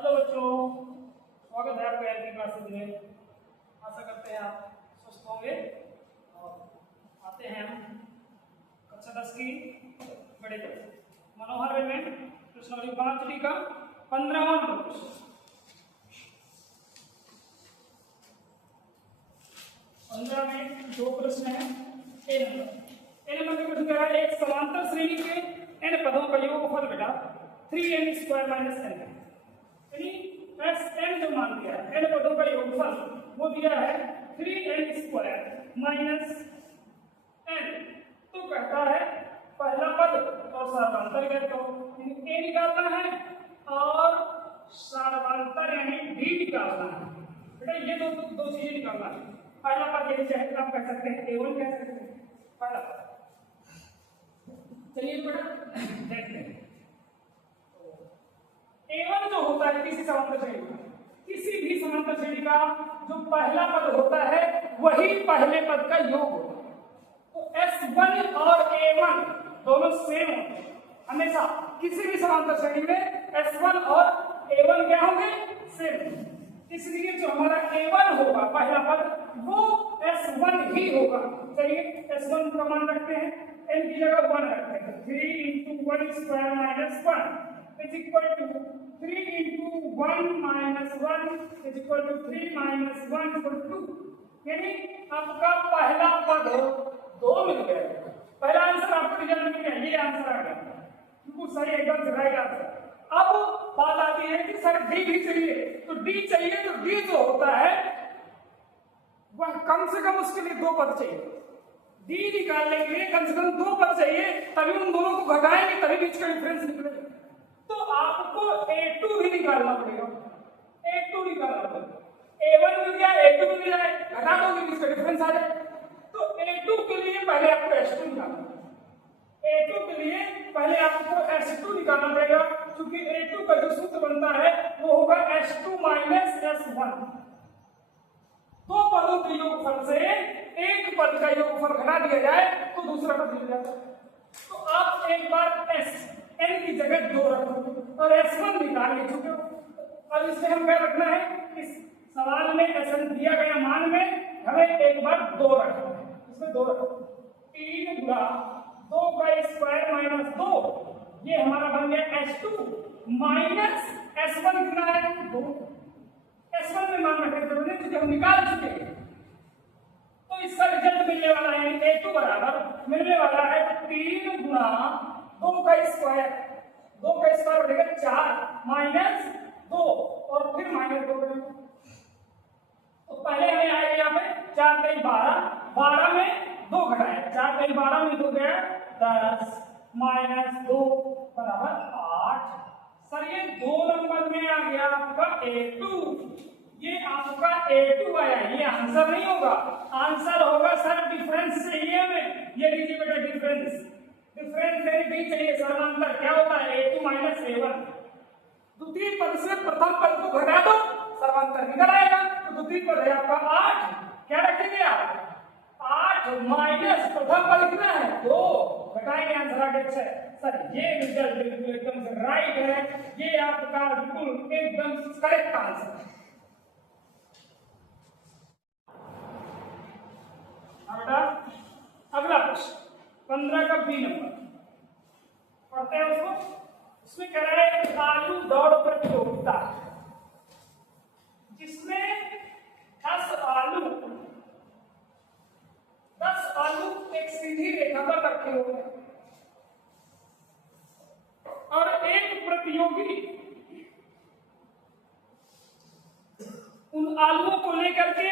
Hello बच्चों, स्वागत है आपका एल की क्लासेज में। आशा करते हैं आप स्वस्थ होंगे। और आते हैं हम कक्षा 10 की गणित मनोहर एलिमेंट प्रश्नावली 5 का 15वां प्रश्न। 15 में दो प्रश्न है। ए नंबर का प्रश्न कह रहा है, एक समांतर श्रेणी के n पदों का योगफल बेटा 3n स्क्वायर माइनस n है। एस एन जो मान दिया है, एन पदों का योगफल वो दिया है 3n स्क्वायर माइनस n। तो कहता है पहला पद और सार्वधातुक है तो a निकालना है और सार्वधातुक यानी d निकालना है। बेटा ये दो चीजें निकालना है। पहला पद यही चाहे आप कह सकते हैं a1 कह सकते हैं पहला पद। चलिए बेटा देखते हैं। A1 जो होता है किसी समांतर श्रेणी का, किसी भी समांतर श्रेणी का जो पहला पद होता है वही पहले पद का योग होता है। तो S1 और A1 दोनों सेम होते हैं हमेशा। किसी भी समांतर श्रेणी में S1 और A1 क्या होंगे? सेम। इसलिए जो हमारा A1 होगा पहला पद वो S1 ही होगा। चलिए S1 का मान रखते हैं, n की जगह 1 रखते हैं। 3 × 1 square minus 1 is equal to 3 into 1 minus 1 is equal to 3 minus 1 equal to 2। यानी आपका पहला पद 2 मिल गया। पहला आंसर आपको रिजल्ट मिल गया, ये आंसर आ गया, बिल्कुल सही, एकदम से राइट आंसर। अब बात आती है कि सर डी भी चाहिए, तो डी चाहिए तो डी जो होता है वह कम से कम उसके लिए 2 पद चाहिए। डी निकालने के लिए कम से कम 2 पद चाहिए, तभी उन दोनों को घटाएंगे तभी बीच का डिफरेंस निकलेगा। तो आपको A2 भी निकालना पड़ेगा। A2 निकालना पड़ेगा। A1 मिल गया, A2 मिल जाए, घटा दोगे इसका डिफरेंस आ जाए। तो A2 के लिए पहले आपको S2 निकालना पड़ेगा। A2 के लिए पहले आपको S2 निकालना पड़ेगा, क्योंकि A2 का जो सूत्र बनता है वो होगा S2 माइनस S1। 2 पदों के योगफल से एक पद का योगफल घटा दिया जाए तो दूसरा पद मिल जाता है। तो आप एक बार n की जगह 2 रखो और S1 निकाल ले चुके हो। अब इसमें हम क्या रखना है, इस सवाल में Sn दिया गया मान में हमें एक बार 2 रखना है। इसमें 2 रखो, 3 गुणा 2 का स्क्वायर माइनस 2, ये हमारा बन गया S2 माइनस S1 कितना है 2। S1 में मान रखने की जरूरत नहीं क्योंकि हम निकाल चुके हैं। तो इसका रिजल्ट मिलने वाला है A2 बराबर मिलने वाला है 3 गुणा 2 का स्क्वायर, 2 का स्क्वायर हो जाएगा 4 माइनस 2 और फिर माइनस 2 करेंगे। तो पहले हमें आएगा यहाँ पे 4 × 12, 12 में 2 घटाया, 4 × 12 में 2 गया 10 माइनस 2 बराबर 8। सर ये 2 नंबर में आ गया आपका A2, ये आपका A2 आया, ये आंसर नहीं होगा। आंसर होगा सर डिफरेंस चाहिए हमें। ये लीजिए बेटा डिफरेंस, डिफरेंस डी चाहिए। समांतर क्या होता है A2 माइनस A1। द्वितीय पद से प्रथम पद को घटा दो, समांतर निकल आएगा। तो द्वितीय पद है आपका 8, क्या रखेंगे आप 8 माइनस प्रथम पद कितना है 2, घटाएंगे आंसर आ गया 6। सर ये रिजल्ट बिल्कुल एकदम से राइट है, ये आपका बिल्कुल एकदम करेक्ट आंसर है। बेटा अगला प्रश्न 15 का बी नंबर पढ़ते हैं उसको। उसमें कह रहा है आलू दौड़ प्रतियोगिता, जिसमें 10 आलू एक सीधी रेखा पर रखे हुए हैं और एक प्रतियोगी उन आलुओं को लेकर के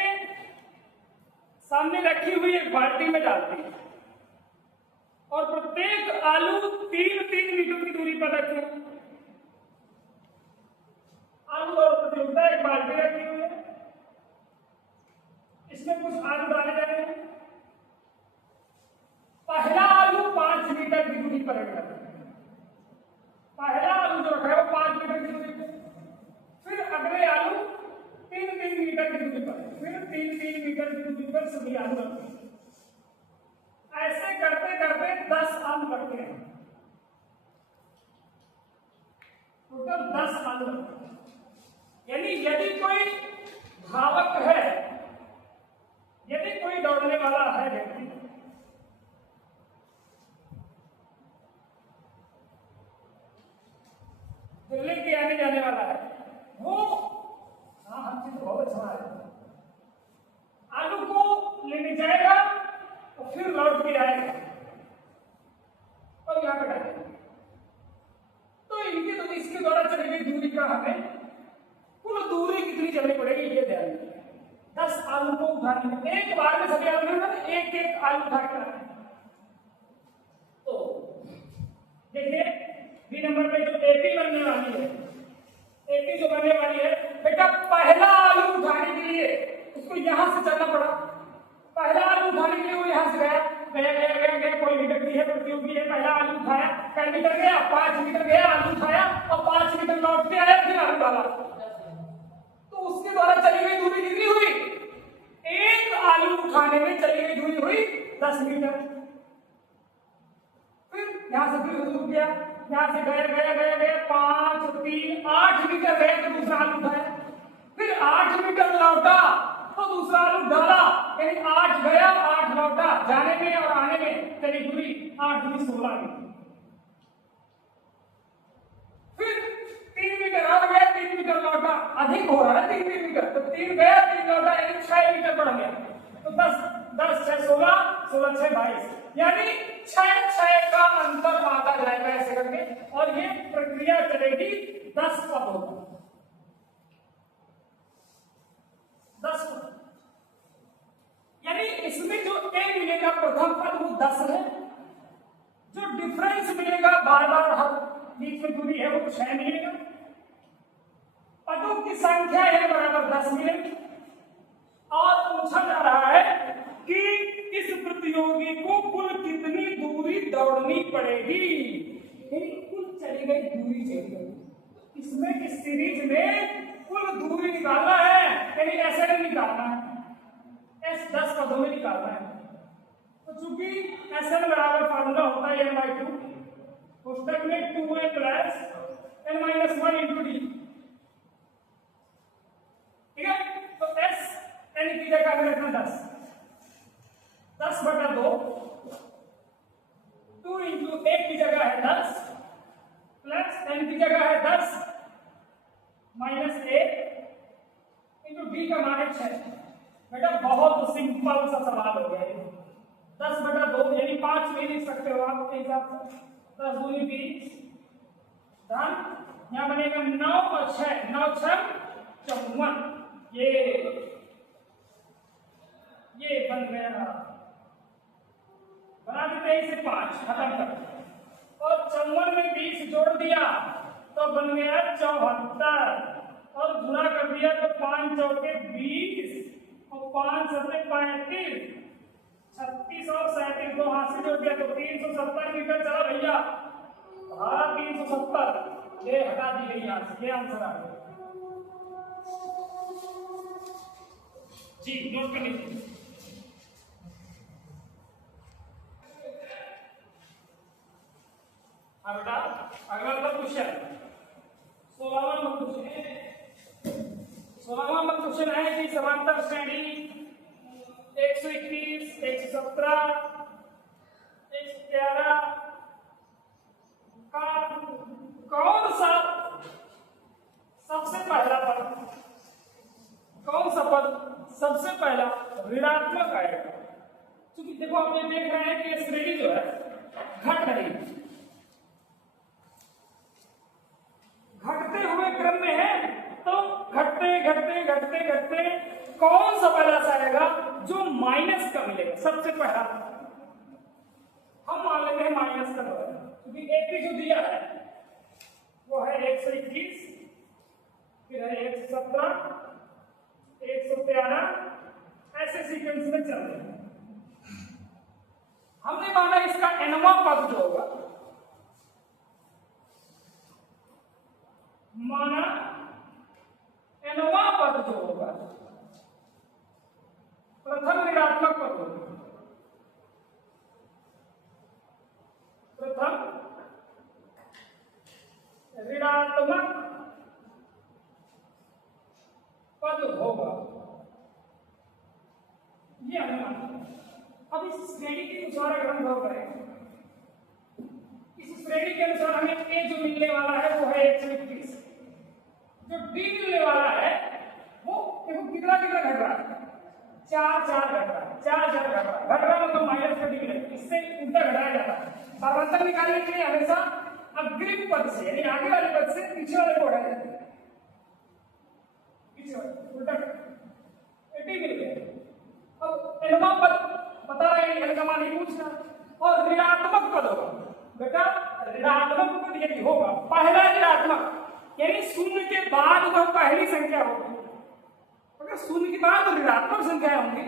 सामने रखी हुई एक बाल्टी में डालती है और प्रत्येक आलू 3-3 मीटर की दूरी पर रखे। आलू और प्रतियोगिता एक बाल्टी रखी हुई है, इसमें कुछ आलू डाले जा रहे हैं। पहला आलू 5 मीटर की दूरी पर रखा है, पहला आलू जो रखा है वो 5 मीटर की दूरी पर, फिर अगले आलू 3-3 मीटर की दूरी पर, फिर 3-3 मीटर की दूरी पर सभी आलू रखते हैं। ऐसे करते करते 10 आलू रखते हैं, टोटल 10 आलू रखते हैं। यानी यदि कोई धावक है, यदि कोई दौड़ने वाला है व्यक्ति, जो लेके आने जाने वाला है, वो हम चीज बहुत अच्छा है, आलू को लेने जाएगा और फिर लौट के आएगा और यहाँ पे डालेगा। तो इनके तो इसके द्वारा चली गई दूरी का हमें कुल दूरी कितनी चलनी पड़ेगी ये ध्यान रखिए। 10 आलू को उठाने में एक बार में सभी आलू में एक एक आलू उठा कर, तो देखिए बी नंबर पे जो एपी बनने वाली है, एपी जो बनने वाली है बेटा, पहला आलू उठाने के लिए उसको यहां से चलना पड़ा। पहला आलू उठाने के लिए वो यहां से गया गया गया गया गया, कोई भी व्यक्ति है, प्रतियोगी है, पहला आलू उठाया, कई मीटर गया, 5 मीटर गया, आलू उठाया और 5 मीटर लौट के आया, फिर आलू डाला। तो उसके द्वारा चली गई दूरी कितनी हुई? एक आलू उठाने में चली गई दूरी हुई 10 मीटर। फिर यहां से फिर रुक गया, यहां से गया गया गया गया 5 3 8 मीटर गया तो दूसरा आलू उठाया, फिर 8 मीटर लौटा तो दूसरा आलू डाला, यानी 8 गया 8 लौटा, जाने में और आने में चली दूरी 8 दूनी 16 मीटर। फिर 3 मीटर और गया, 3 मीटर लौटा, अधिक हो रहा है 3 मीटर, तो 3 गया 3 लौटा, यानी 6 मीटर बढ़ गया। तो 10 10 6 16 16 6 22, यानी 6 का अंतर आता जाएगा ऐसे करके, और ये प्रक्रिया चलेगी 10 पद होगा, 10 पद। यानी इसमें जो ए मिलेगा प्रथम पद वो 10 है, जो डिफरेंस मिलेगा बार बार हर बीच में दूरी है वो 6 मिलेगा, पदों की संख्या है बराबर 10 मिलेगी। और पूछा जा रहा है कि इस प्रतियोगी को कुल कितनी दूरी दौड़नी पड़ेगी, यानी कुल चली गई दूरी चाहिए। इसमें इस सीरीज में कुल दूरी निकालना है, यानी ऐसे नहीं निकालना है, एस 10 पदों में निकालना है। तो चूंकि एस एन बराबर फार्मूला होता है n/2, पुस्तक में 2a plus n-1 into D, ठीक है। तो एस एन की जगह हमें रखना 10 बटा 2, 2 इंटू 1 की जगह है 10 प्लस एन की जगह है 10 माइनस 1 इंटू डी का मान है 6। बेटा बहुत सिंपल सा सवाल हो गया है। 10 बटा 2 यानी 5 में लिख सकते हो आप अपने हिसाब से, 10 दूनी 20 धन, यहाँ बनेगा 9 और 6, 9 6 54, ये बन गया, बना देते हैं इसे 5 खत्म कर, और 54 में 20 जोड़ दिया तो बन गया 74, और गुणा कर दिया तो 5 चौके 20 और 5 सत्ते 35, 36 और 37 दो हाथ से जोड़ दिया तो 370 मीटर चला भैया, 370, ये हटा दी गई यहाँ से, ये आंसर आ गया जी, नोट कर लीजिए। बेटा अगला नंबर क्वेश्चन 16वां नंबर क्वेश्चन, 16वां नंबर क्वेश्चन है कि समांतर श्रेणी 121 117 111 का कौन सा सबसे पहला पद, कौन सा पद सबसे पहला ऋणात्मक आएगा। क्योंकि देखो आप ये देख रहे हैं कि श्रेणी जो है घट रही है, घटते हुए क्रम में है, तो घटते घटते घटते घटते कौन सा पहला आएगा जो माइनस का मिलेगा सबसे पहला, हम मान लेते हैं माइनस का होगा, क्योंकि एपी जो दिया है वो है 121, फिर है 117 113, ऐसे सीक्वेंस में चल रहे हैं। हमने माना इसका nवां पद जो होगा, माना nवां पद जो होगा प्रथम ऋणात्मक पद होगा, प्रथम ऋणात्मक अब इस श्रेणी के अनुसार अगर हम गौर करें, इस श्रेणी के अनुसार हमें ए जो मिलने वाला है वो है 121, जो डी मिलने वाला है वो देखो कितना कितना घट रहा है, 4 4 घट रहा है, 4 4 घट रहा मतलब माइनस का डिग्री, इससे उल्टा घटाया जाता है। सामांतर निकालने के लिए हमेशा अग्रिम पद से यानी आगे वाले पद से पीछे वाले को हटाया जाता है, पीछे वाले उल्टा 80 मिल गया। अब एनवा पद बता रहे हैं, एन का मान नहीं पूछना, और ऋणात्मक पद होगा बेटा, ऋणात्मक पद यदि होगा पहला ऋणात्मक यानी शून्य के बाद वह पहली संख्या होगी। अगर शून्य के बाद ऋणात्मक संख्या होंगी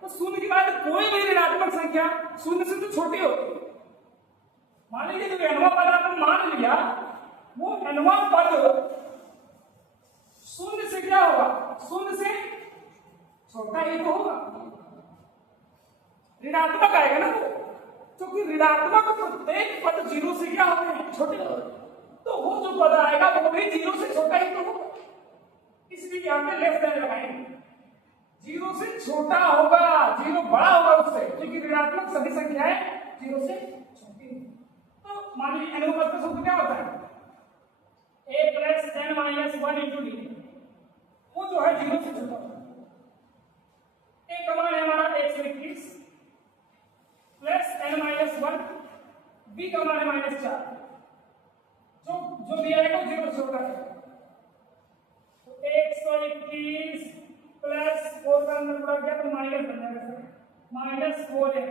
तो शून्य के बाद कोई भी ऋणात्मक संख्या शून्य से तो छोटी होती है। मान लीजिए जो एनवा पद आपने मान लिया, वो एनवा पद शून्य से क्या होगा, शून्य से छोटा ही तो होगा, ऋणात्मक आएगा ना, क्योंकि ऋणात्मक प्रत्येक पद 0 से क्या होते हैं, छोटे होते हैं, तो वो जो पद आएगा वो भी 0 से छोटा ही तो होगा, इसलिए यहाँ पे लेस देन लगाएंगे, 0 से छोटा होगा, 0 बड़ा होगा उससे, क्योंकि ऋणात्मक सभी संख्याएं 0 से छोटी हैं। तो मान लीजिए अनुपात का सूत्र क्या होता है, a plus n minus 1 into D, वो जो है 0 से छोटा होगा। a का मान है हमारा 121 प्लस n माइनस 1, b का मान है -4, जो दिया है वो 0 से छोटा है। तो 121 प्लस 4 का अंदर गुणा किया तो माइनस बन जाएगा, -4 है,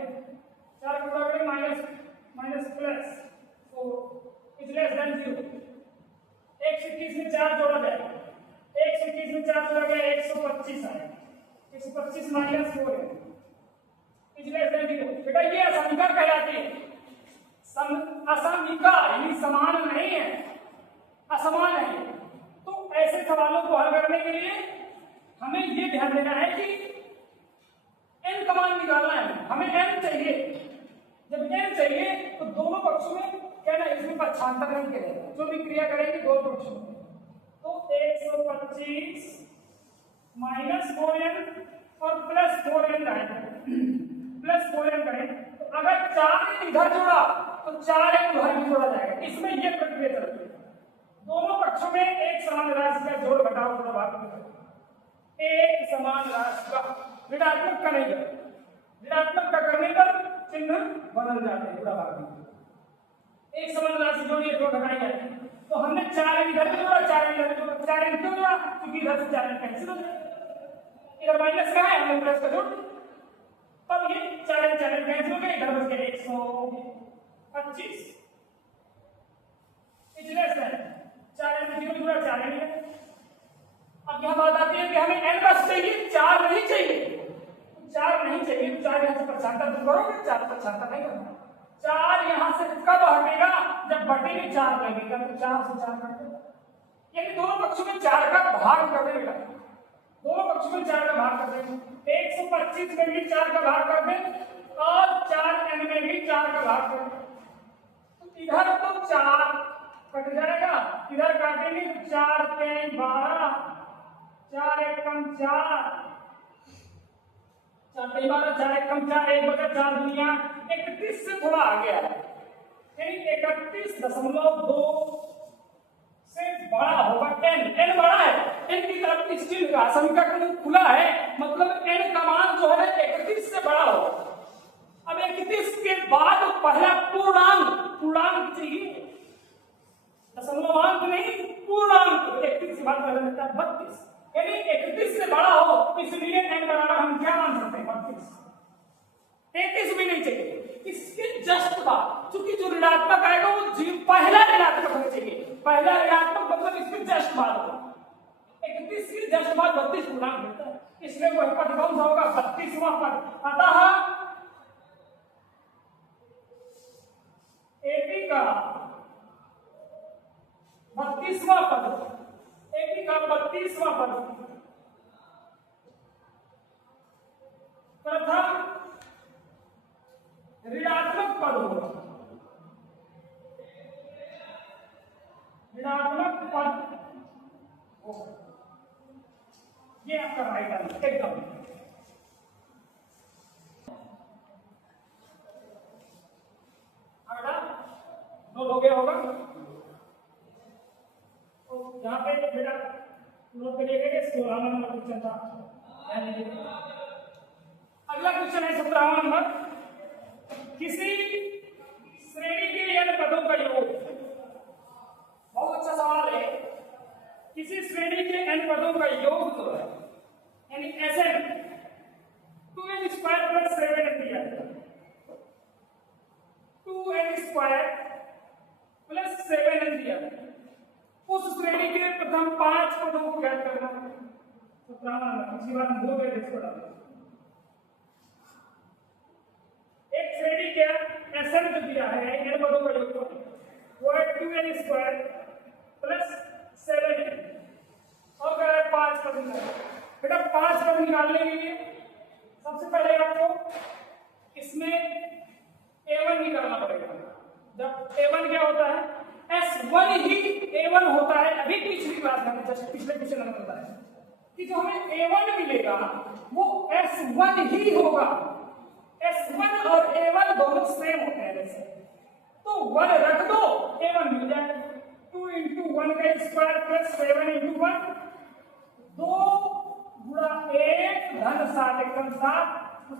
4 गुणा करें minus plus 4 is less than 0। 121 में 4 जोड़ा जाएगा, 121 में 4 जोड़ा गया 125 आएगा, 125 माइनस 4 है इज लेस देन 0। बेटा ये असमीका कहलाती है, असमीका यानी समान नहीं है, असमान है। तो ऐसे सवालों को हल करने के लिए हमें ये ध्यान देना है कि n का मान निकालना है, हमें n चाहिए। जब n चाहिए तो दोनों पक्षों में क्या ना, इसमें पक्षांतर नहीं करेगा, जो भी क्रिया करेंगे दोनों पक्षों में। तो 125 माइनस 4n और प्लस 4n आएगा, प्लस 4n करें तो अगर 4 इधर जोड़ा तो 4n उधर भी जोड़ा जाएगा। इसमें ये प्रक्रिया चलती है, दोनों पक्षों में एक समान राशि का जोड़ घटाव होगा, भाग एक समान राशि का, ऋणात्मक का नहीं है, ऋणात्मक का करने पर चिन्ह बदल जाते हैं, एक समान राशि जोड़िए तो घटाई जाती है। तो हमने 4 इधर जोड़ा, 4 इधर जोड़ा, 4 क्यों जोड़ा, क्योंकि इधर से 4 कैंसिल हो जाएगा, इधर माइनस का है हमने प्लस का जोड़, तब ये 4 कैंसिल हो गए, इधर बच गया 125 इजलेस है, 4 में 0 जुड़ा 4 है। अब यह बात आती है कि हमें n बस चाहिए, 4 नहीं चाहिए, 4 नहीं चाहिए तो 4 यहाँ से पक्षांतर दूर करोगे, 4 पक्षांतर नहीं करना, 4 यहाँ से कब हटेगा, जब बटे में 4 लगेगा, तो 4 से 4 कट देगा, यानी दोनों पक्षों में 4 का भाग कर देगा, दोनों पक्षों में 4 का भाग कर देंगे, 125 में भी 4 का भाग कर दें और 4n में भी 4 का भाग कर दें, तो इधर तो 4 कट जाएगा, इधर काटेंगे तो 4 3 12, 4 1 कम 4, 4 3 12, 4 1 कम 4, 1 बचा 4 दुनिया 31 से थोड़ा आगे आया, यानी 31.2 से बड़ा होगा n, n बड़ा है, n की तरफ स्टील का समीका खुला है, मतलब n का मान जो है 31 से बड़ा होगा। अब 31 के बाद पहला पूर्णांक चाहिए, दशमलवांक नहीं, पूर्णांक, 31 के बाद पहला मिलता है 32, यानी 31 से बड़ा हो, इसलिए n बराबर हम क्या मान सकते हैं 32, 33 भी नहीं चाहिए, इसके जस्ट बाद, क्योंकि जो ऋणात्मक आएगा वो पहला ऋणात्मक होना चाहिए, पहला ऋणात्मक मतलब इसके जस्ट बाद होगा, 31 के जस्ट बाद 32 पूर्णांक मिलता है, इसलिए वह पद कौन सा होगा, 32वां पद। अतः एपी का 32वां पद, एपी का 32वां पद प्रथम ऋणात्मक पद होगा, ऋणात्मक पद होगा, ये आपका राइट आंसर एकदम। नोट हो गया होगा। तो यहाँ पे बेटा नोट करिएगा कि 16 नंबर क्वेश्चन था। अगला क्वेश्चन है 17वां नंबर। किसी श्रेणी के n पदों का योग। बहुत अच्छा सवाल है। किसी श्रेणी के n पदों का योग जो है यानी Sn 2n square plus 7n दिया है। 2n स्क्वायर प्लस 7n दिया है। उस श्रेणी के प्रथम 5 पदों को ज्ञात करना है। तो पिछली बार हम 2 गए इसको डालो। एक श्रेणी के Sn जो दिया है n पदों का योग वो है 2n स्क्वायर प्लस 7n और कह रहा है 5 पद निकालना। बेटा 5 पद निकालने के लिए सबसे पहले आपको इसमें a1 निकालना पड़ेगा। जब a1 क्या होता है S1 ही a1 होता है। अभी पिछली क्लास में जस्ट पिछले क्वेश्चन में बताया कि जो हमें a1 मिलेगा वो S1 ही होगा। S1 और a1 दोनों सेम होते हैं वैसे तो 1 रख दो a1 मिल जाए। 2 into 1 का स्क्वायर प्लस 7 into 1 2 गुणा 1 धन 7 एकम 7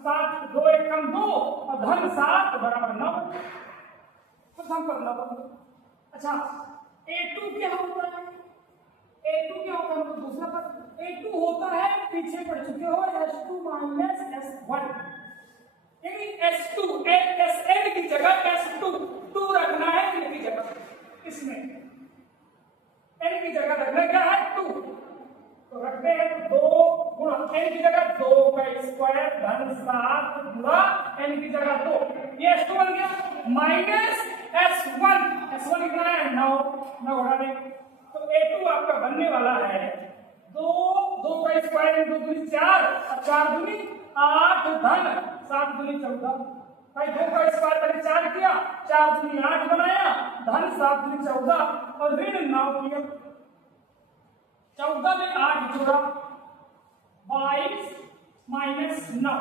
7 2 एकम 2 और धन 7 बराबर 9। प्रथम पर 9। अच्छा a2 क्या होता है? a2 क्या होता है? तो दूसरा पद a2 होता है पीछे पढ़ चुके हो s2 माइनस s1 यानी s2 sn की जगह s2 2 रखना है n की जगह। इसमें n की जगह रखना क्या है 2 तो रखते हैं 2 गुणा n की जगह 2 का स्क्वायर धन 7 गुणा n की जगह 2 ये s2 बन गया माइनस s1 कितना है 9 उड़ा दें तो a2 आपका बनने वाला है 2 का स्क्वायर 2 दूनी 4 और 4 दूनी 8 धन 7 दूनी 14 भाई 2 का स्क्वायर पहले 4 किया 4 दूनी 8 बनाया धन 7 दूनी 14 और ऋण 9 किया 14 में 8 जोड़ा 22 माइनस 9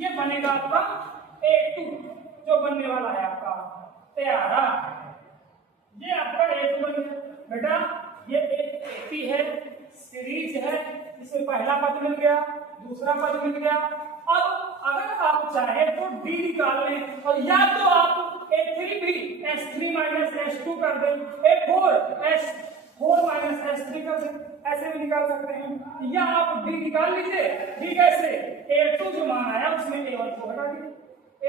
ये बनेगा आपका a2 जो बनने वाला है आपका तैयारा। ये आपका a2 बन गया। बेटा ये एक AP है सीरीज है इसमें पहला पद मिल गया दूसरा पद मिल गया और अगर आप चाहे तो D निकाल लें और या तो आप A3 भी S3 माइनस S2 कर दें A4 S4 माइनस S3 कर दें ऐसे भी निकाल सकते हैं या आप D निकाल लीजिए। D कैसे A2 जो मान आया उसमें A1 को हटा दीजिए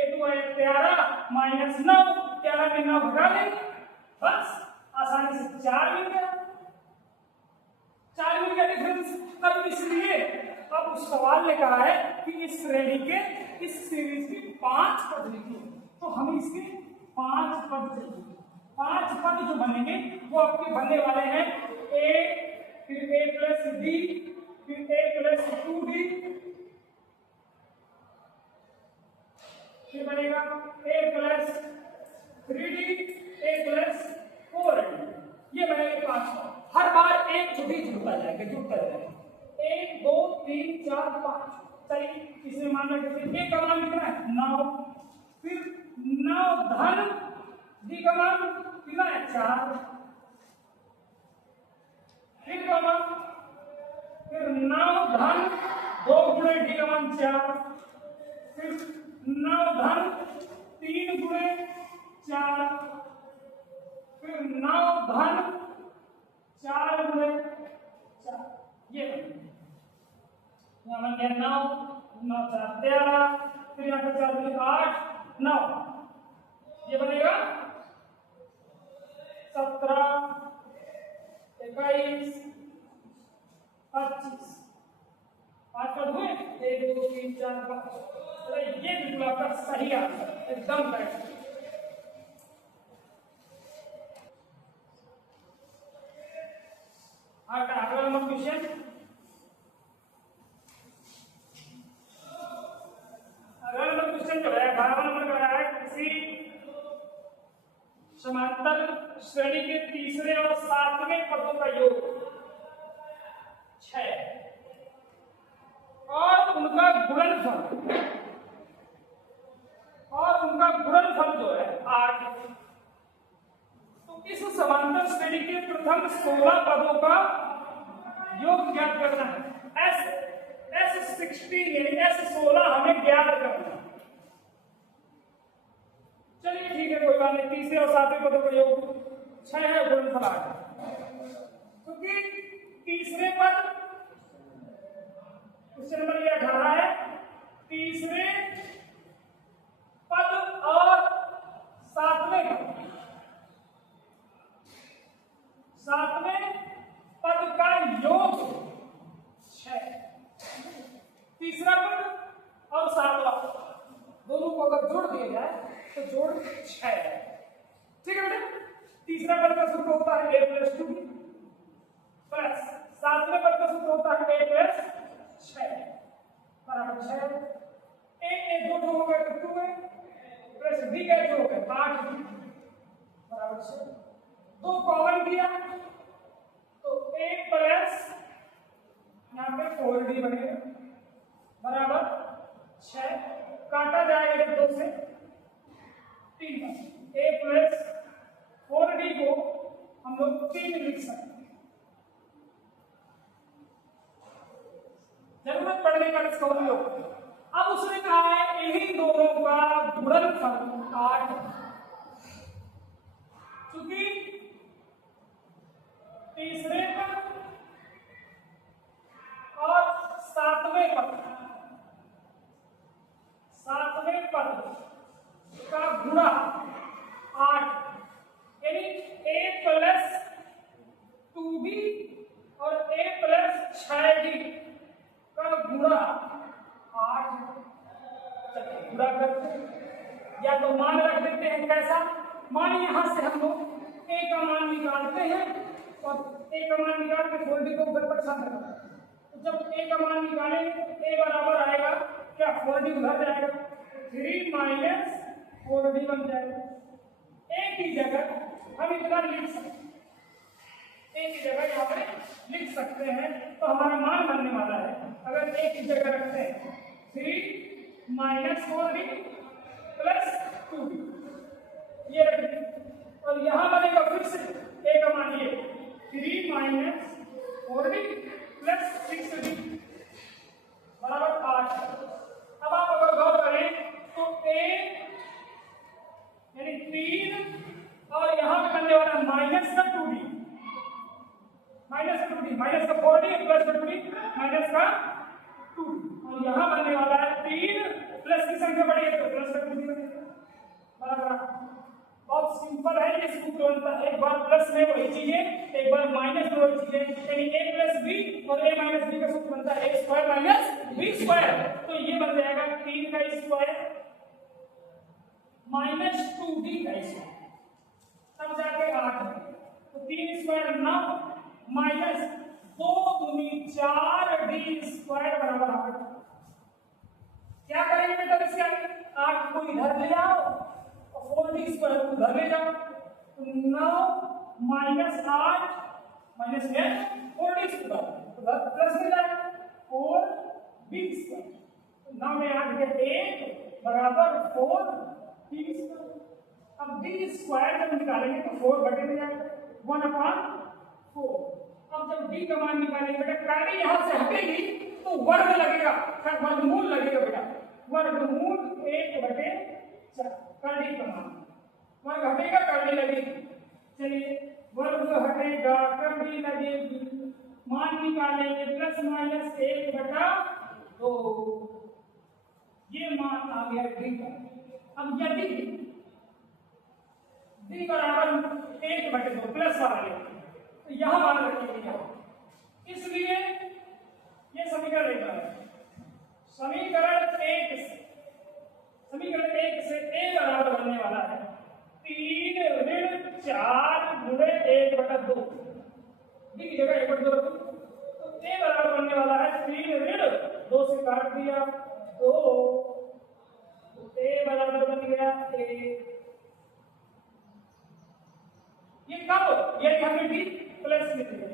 A2 है 13 माइनस 9 13 में 9 घटा लेंगे बस आसानी से 4 मिल गया। 4 मिल गया डिफरेंस। अब इसलिए अब उस सवाल ने कहा है कि इस श्रेणी के इस सीरीज की 5 पद लिखिए तो हमें इसके 5 पद चाहिए। 5 पद जो बनेंगे वो आपके बनने वाले हैं a फिर a प्लस d फिर a प्लस 2d फिर बनेगा a plus 3d a plus 4d ये बनेगा 5 पद। हर बार एक छुट्टी जुड़ता जाएगा 1 2 3 4 5 चलिए इसमें मान लेते हैं a का मान कितना है 9 फिर 9 धन d का मान कितना है 4 फिर का मान फिर 9 धन 2 गुणे d का मान 4 फिर 9 धन 3 गुणे 4 फिर 9 धन 4 गुणे 4 ये यहाँ बन गया 9 9 4 13 फिर यहाँ पे 4 दूनी 8 9 ये बनेगा 17 21 25 5 पद हुए 1 2 3 4 5 अरे ये बिल्कुल आपका सही आंसर एकदम करेक्ट। अगला नंबर क्वेश्चन जो है 12 नंबर का है किसी समांतर श्रेणी के तीसरे और 7वें पदों का योग 6 और उनका गुणनफल जो है 8 इस समांतर श्रेणी के प्रथम 16 पदों का योग ज्ञात करना है। S16 यानी S16 हमें ज्ञात करना है। चलिए ठीक है, कोई बात नहीं। तीसरे और सातवें पदों का योग 6 है, गुणनफल 8 है। क्योंकि तीसरे पद क्वेश्चन नंबर 18 है, तीसरे पद और सातवें पद का योग 6। तीसरा पद और सातवां दोनों को अगर जोड़ दिया जाए तो जोड़ 6 है। ठीक है बेटा। तीसरा पद का सूत्र होता है a+2 प्लस सातवें पद का सूत्र होता है a+6 बराबर 6। a दो हो गए तो 2 है, प्लस b का जो हो गए 8 बराबर 6। दो कॉमन किया तो a प्लस यहाँ पे 4d बनेगा बराबर 6। काटा जाएगा 2 से 3, a प्लस 4d को हम लोग 3 लिख सकते हैं। जरूरत पड़ने पर इसको हम लोग अब उसने कहा है इन्हीं दोनों का गुणनफल 8। क्योंकि तीसरे पद और सातवें पद का गुणा 8 यानी a प्लस 2b और a प्लस 6d का गुणा 8। गुणा करते या तो मान रख देते हैं। कैसा मान? यहां से हम लोग a का मान निकालते हैं और a का मान निकाल के 4d को ऊपर पर शामिल करते हैं। तो जब a का मान निकालेंगे तो a बराबर आएगा क्या? 4d उधर जाएगा, 3 माइनस 4d बन जाएगा। a की जगह हम इतना लिख सकते हैं, a की जगह यहाँ पे लिख सकते हैं। तो हमारा मान बनने वाला है, अगर a की जगह रखते हैं 3 माइनस 4d प्लस 2d, ये रख दें। और यहाँ बनेगा फिर से a का मान ये 3 माइनस 4d प्लस 6d बराबर 8। अब आप अगर गौर करें तो a यानी 3 और यहाँ पे बनने वाला माइनस का 2d, माइनस का 4d प्लस का 2d माइनस का 2d, और यहाँ बनने वाला है 3 प्लस की संख्या बढ़ेगी तो प्लस का 2d बनेगा बराबर। बहुत सिंपल है ये सूत्र बनता है। एक बार प्लस में वही चीजें, एक बार माइनस में वही चीजें, यानी a प्लस b और a माइनस b का सूत्र बनता है a square minus b square. तो ये बन जाएगा 3 का स्क्वायर माइनस 2d का स्क्वायर, तब जाके 8 है। तो 3 स्क्वायर 9 माइनस 2 दूनी 4d स्क्वायर बराबर 8। क्या करेंगे बेटा? इसके आगे 8 को इधर ले आओ और 4d स्क्वायर को उधर ले जाओ। तो 9 माइनस 8 माइनस में 4d स्क्वायर उधर प्लस में जाएगा 4d स्क्वायर। 9 में 8 के 1 बराबर 4d स्क्वायर। अब d स्क्वायर जब निकालेंगे तो 4 बटे में जाएगा 1/4। अब जब d का मान निकालेंगे बेटा, कैरी यहां से हटेगी तो वर्ग लगेगा, वर्गमूल लगेगा बेटा, वर्गमूल 1/4 करनी का मान। वर्ग हटेगा करनी लगेगी। चलिए वर्ग हटेगा करनी लगेगी, मान निकालेंगे प्लस माइनस 1/2, ये मान आ गया d का। अब यदि d बराबर 1/2 प्लस वाला लेंगे तो यहाँ मान रखेंगे यहाँ, इसलिए ये समीकरण लेता है। समीकरण 1 से a बराबर बनने वाला है 3 ऋण 4 गुणे 1/2, d की जगह 1/2 रखो तो a बराबर बनने वाला है 3 ऋण 2 से काट दिया 2, a बराबर बन गया 1। ये कब? ये हमने d प्लस में लिया।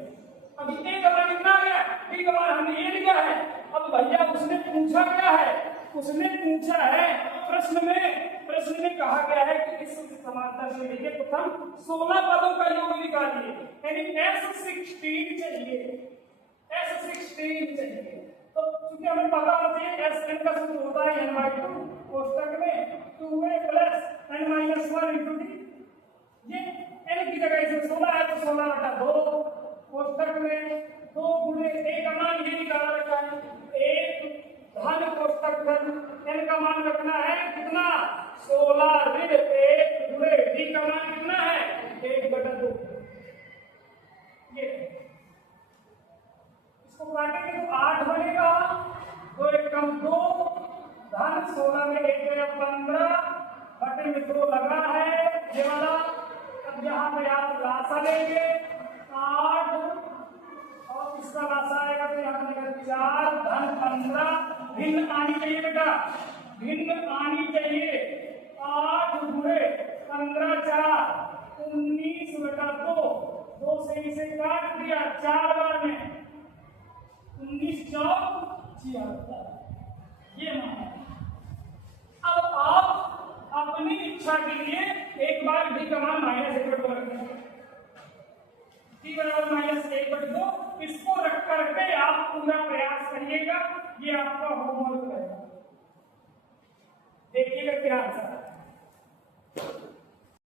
अब a का मान कितना आ गया? d का मान हमने ये लिया है। अब भैया उसने पूछा क्या है? उसने पूछा है प्रश्न में प्रश्न में कहा गया है कि इस समांतर श्रेणी के प्रथम 16 पदों का योग निकालिए, यानी S16 चाहिए, S16 चाहिए। तो क्योंकि हमें पता होता है Sn का सूत्र होता है n/2 कोष्टक में 2a + n-1 × d। ये n की जगह इसे 16 है तो 16/2 कोष्टक में 2 गुणे a का मान ये निकाल रखा है, 1 धन कोष्टक धन n का मान रखना है कितना 16 ऋण 1 गुणे d का मान कितना है 1/2। ये इसको काटेंगे तो 8 बनेगा, 2 × 1 2 धन 16 में 1 × 15 बटे में 2 लगा है ये वाला। अब यहाँ पे आप लासा लेंगे 8 और इसका लासा आएगा तो यहाँ पर 4 धन 15 भिन्न आनी चाहिए बेटा, भिन्न आनी चाहिए 8 गुणे 15 4 19/2 2 से इसे काट दिया 4 बार में 19 4 76 ये मान। अब आप अपनी इच्छा के लिए एक बार भी का मान -1/2 रखें, t = -1/2